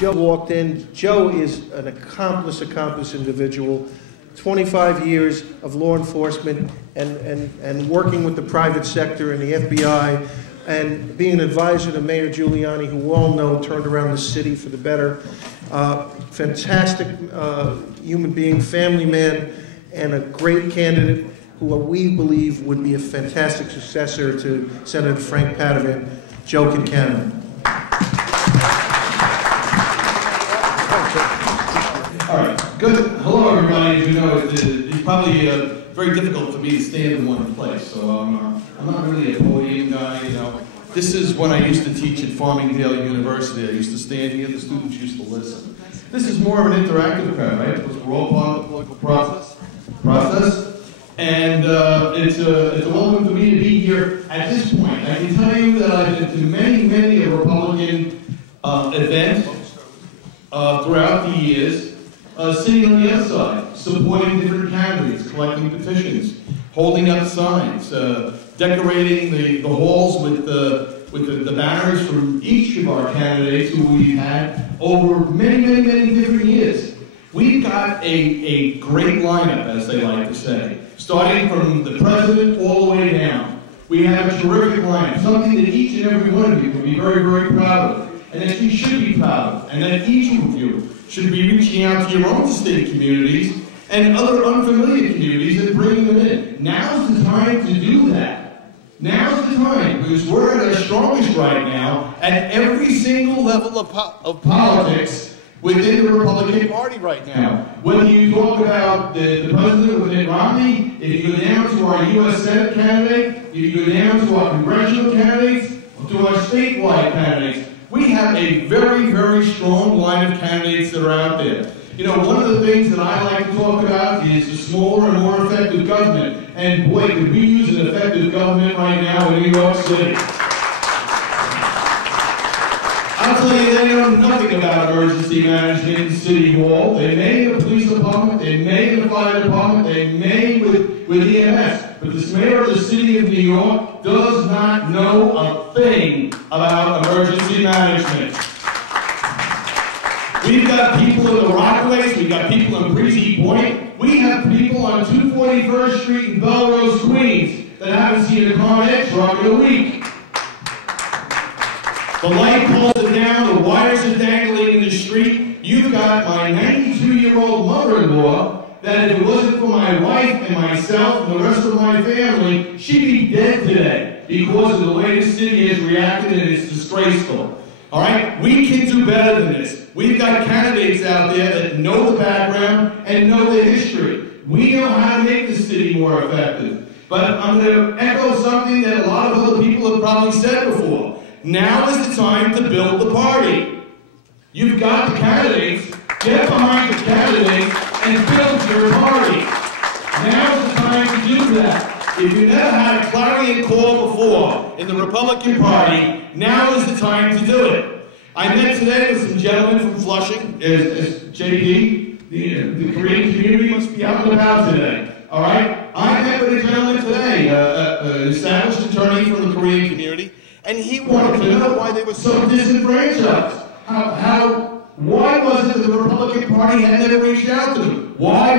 Joe walked in. Joe is an accomplished individual. 25 years of law enforcement and working with the private sector and the FBI and being an advisor to Mayor Giuliani, who we all know turned around the city for the better. Fantastic human being, family man, and a great candidate who we believe would be a fantastic successor to Senator Frank Padovan, Joe Concannon. All right, good. Hello, everybody. As you know, it's probably very difficult for me to stand in one place, so I'm not really a podium guy, you know. This is when I used to teach at Farmingdale University. I used to stand here, the students used to listen. This is more of an interactive crowd, right? Because we're all part of the political process. And it's a welcome for me to be here at this point. I can tell you that I've been to many a Republican event throughout the years, sitting on the other side, supporting different candidates, collecting petitions, holding up signs, decorating the halls with the banners from each of our candidates who we've had over many different years. We've got a great lineup, as they like to say, starting from the president all the way down. We have a terrific lineup, something that each and every one of you can be very proud of, and that you should be proud of, and that each of you should be reaching out to your own state communities and other unfamiliar communities and bringing them in. Now's the time to do that. Now's the time, because we're at our strongest right now at every single level of politics within the Republican Party right now. Whether you talk about the president with Mitt Romney, if you go down to our U.S. Senate candidate, if you go down to our congressional candidates, to our statewide candidates, we have a very strong line of candidates that are out there. You know, one of the things that I like to talk about is the smaller and more effective government. And boy, could we use an effective government right now in New York City. I'll tell you, they know nothing about emergency management in City Hall. They may in the police department, they may in the fire department, they may with EMS. But this mayor of the city of New York does not know a thing about emergency management. We've got people in the Rockaways, we've got people in Breezy Point, we have people on 241st Street in Belrose, Queens that haven't seen a Con Ed truck in a week. The light poles are down, the wires are dangling in the street. You've got my 92-year-old mother-in-law that if it wasn't for my wife and myself and the rest of my family, she'd be dead today because of the way the city has reacted, and it's disgraceful. All right? We can do better than this. We've got candidates out there that know the background and know the history. We know how to make the city more effective. But I'm going to echo something that a lot of other people have probably said before. Now is the time to build the party. You've got the candidates. Get behind the candidates and build your party. Now's the time to do that. If you never had a clarion call before in the Republican Party, now is the time to do it. I met today with some gentlemen from Flushing, as JD, the Korean community must be out and about today. All right? I met with a gentleman today, an established attorney from the Korean community, and he wanted to know why they were so disenfranchised. Why was it that the Republican Party had never reached out to them? Why?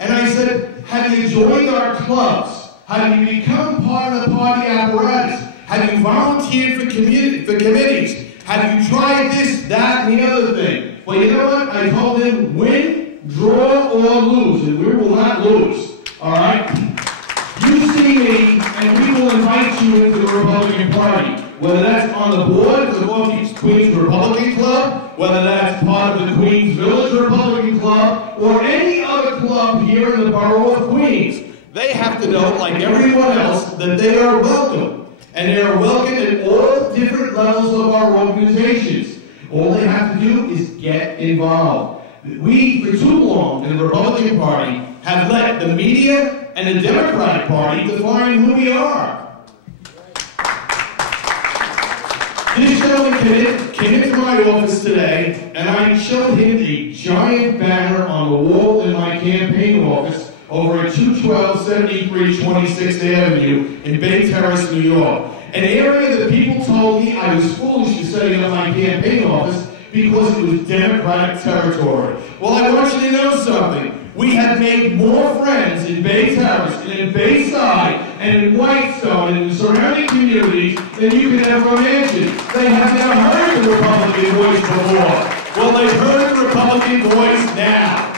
And I said, have you joined our clubs? Have you become part of the party apparatus? Have you volunteered for committees? Have you tried this, that, and the other thing? Well, you know what? I told him, win, draw, or lose, and we will not lose. All right? You see me, and we will invite you into the Republican Party. Whether that's on the board of the Northeast Queens Republican Club, whether that's part of the Queens Village Republican Club, or any other club here in the borough of Queens, they have to know, like everyone else, that they are welcome. And they are welcome at all different levels of our organizations. All they have to do is get involved. We, for too long, in the Republican Party, have let the media and the Democratic Party define who we are. This gentleman came into my office today, and I showed him a giant banner on the wall in my campaign office over at 212 73 26th Avenue in Bay Terrace, New York. An area that people told me I was foolish to setting up my campaign office because it was Democratic territory. Well, I want you to know something. We have made more friends in Bay Terrace and in Bayside and in Whitestone and in the surrounding communities than you can ever imagine. They have never heard the Republican voice before. Well, they've heard the Republican voice now.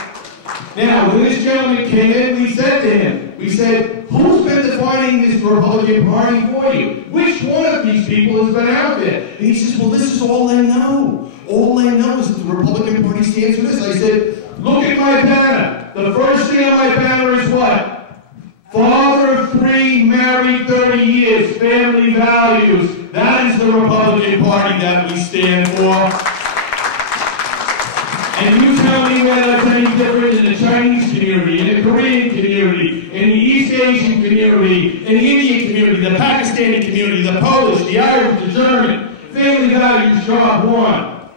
Now, when this gentleman came in, we said to him, we said, who's been defining this Republican Party for you? Which one of these people has been out there? And he says, well, this is all they know. All they know is that the Republican Party stands for this. I said, look at my banner. The first thing on my banner is what? Father of 3, married 30 years, family values. That is the Republican Party that we stand for. And you tell me whether that's any different in the Chinese community, in the Korean community, in the East Asian community, in the Indian community, the Pakistani community, the Polish, the Irish, the German. Family values, job one.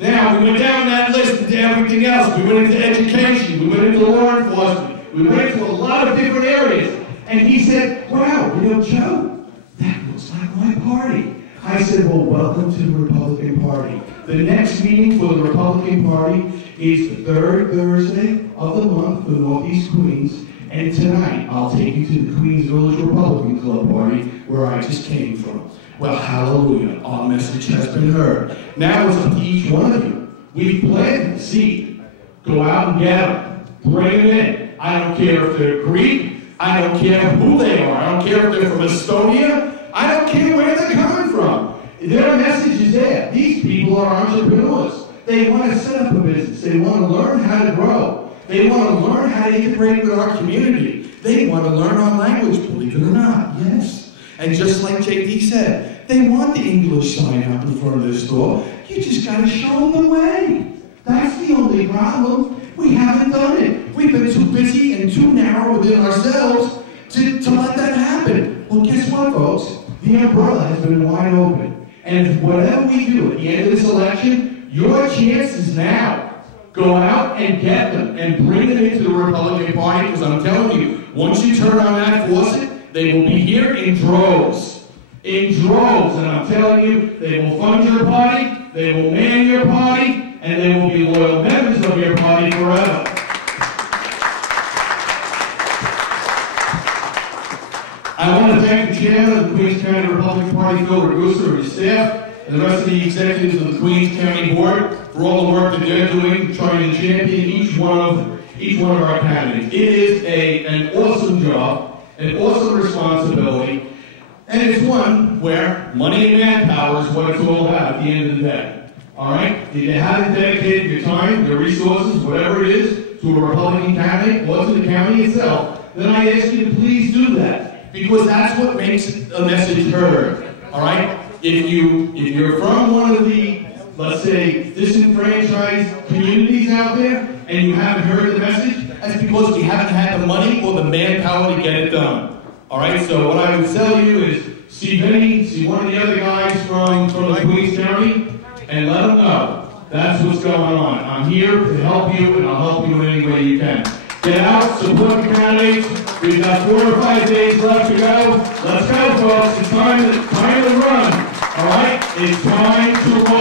Now, we went down that list into everything else. We went into education. We went into law enforcement. We went into a lot of different areas. And he said, wow, you know, Joe, that looks like my party. I said, well, welcome to the Republican Party. The next meeting for the Republican Party is the 3rd Thursday of the month for Northeast Queens. And tonight, I'll take you to the Queens Village Republican Club party where I just came from. Well, hallelujah, our message has been heard. Now it's up to each one of you. We've planted the seed. Go out and get them. Bring them in. I don't care if they're Greek. I don't care who they are. I don't care if they're from Estonia. I don't care where they're coming from. Their message is there. These people are entrepreneurs. They want to set up a business. They want to learn how to grow. They want to learn how to integrate with our community. They want to learn our language, believe it or not. Yes. And just like JD said, they want the English sign out in front of their store. You just got to show them the way. That's the only problem. We haven't done it. We've been too busy and too narrow within ourselves to let that happen. Well, guess what, folks? The umbrella has been wide open. And whatever we do at the end of this election, your chance is now. Go out and get them and bring them into the Republican Party, because I'm telling you, once you turn on that faucet, they will be here in droves. In droves. And I'm telling you, they will fund your party, they will man your party, and they will be loyal members of your party forever. I want to thank the chairman of the Queens County Republican Party, Phil Rouses, and his staff, and the rest of the executives of the Queens County Board for all the work that they're doing, trying to champion each one of our candidates. It is an awesome job, an awesome responsibility, and it's one where money and manpower is what it's all about at the end of the day. All right? If you haven't dedicated your time, your resources, whatever it is, to a Republican candidate or to the county itself, then I ask you to please do that. Because that's what makes a message heard, all right? If you're from one of the, let's say, disenfranchised communities out there, and you haven't heard the message, that's because we haven't had the money or the manpower to get it done, all right? So what I would tell you is, see Vinny, see one of the other guys from the Queens County, and let them know that's what's going on. I'm here to help you, and I'll help you in any way you can. Get out, support the candidates. We've got 4 or 5 days left to go. Let's go, folks. It's time to run. All right? It's time to run.